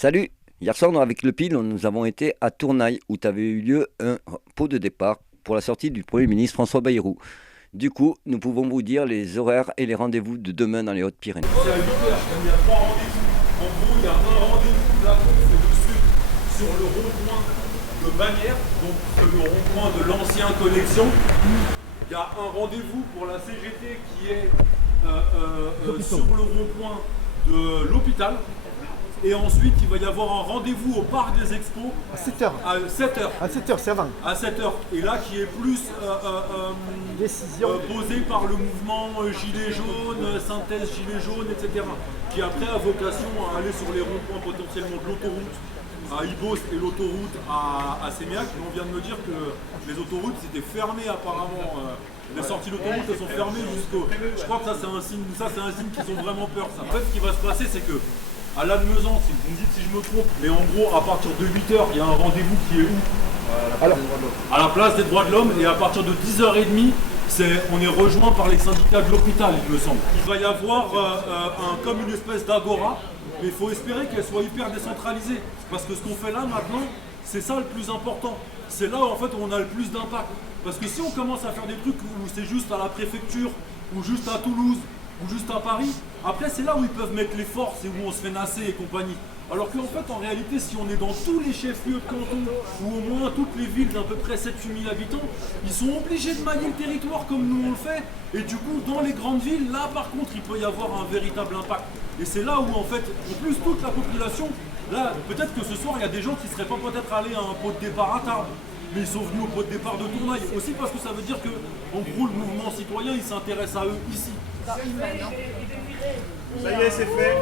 Salut! Hier soir, avec le PIL, nous avons été à Tournaille où avait eu lieu un pot de départ pour la sortie du Premier ministre François Bayrou. Du coup, nous pouvons vous dire les horaires et les rendez-vous de demain dans les Hautes-Pyrénées. C'est à 8 heures, il y a 3 rendez-vous. En gros, il y a un rendez-vous de la course et de sud sur le rond-point de Bagnères, donc le rond-point de l'ancien Connexion. Il y a un rendez-vous pour la CGT qui est sur le rond-point de l'hôpital. Et ensuite, il va y avoir un rendez-vous au parc des Expos À 7h. à 7h. À 7h, c'est avant. À 7h. Et là, qui est plus Décision. posé par le mouvement Gilets jaunes, synthèse Gilets jaunes, etc. Qui après a vocation à aller sur les ronds-points potentiellement de l'autoroute à Ibos et l'autoroute à Sémiac. Mais on vient de me dire que les autoroutes étaient fermées apparemment. Les sorties d'autoroute elles sont fermées jusqu'au. Je crois que ça c'est un signe qu'ils ont vraiment peur. Ça. En fait, ce qui va se passer, c'est que à Lannemezan, si vous me dites si je me trompe, mais en gros, à partir de 8h, il y a un rendez-vous qui est où? À la place des droits de l'homme, et à partir de 10h30, on est rejoint par les syndicats de l'hôpital, il me semble. Il va y avoir comme une espèce d'agora, mais il faut espérer qu'elle soit hyper décentralisée. Parce que ce qu'on fait là maintenant, c'est ça le plus important. C'est là où en fait on a le plus d'impact. Parce que si on commence à faire des trucs où c'est juste à la préfecture, ou juste à Toulouse, ou juste à Paris, après c'est là où ils peuvent mettre les forces et où on se fait nasser et compagnie. Alors qu'en fait, en réalité, si on est dans tous les chefs-lieux de canton, ou au moins toutes les villes d'à peu près 7-8 000 habitants, ils sont obligés de mailler le territoire comme nous on le fait. Et du coup, dans les grandes villes, là par contre, il peut y avoir un véritable impact. Et c'est là où en fait, en plus toute la population, là peut-être que ce soir, il y a des gens qui ne seraient pas peut-être allés à un pot de départ à Tarbes. Mais ils sont venus au pot de départ de Tournaille. Aussi parce que ça veut dire que, en gros, le mouvement citoyen, il s'intéresse à eux ici. Ça y est, c'est fait.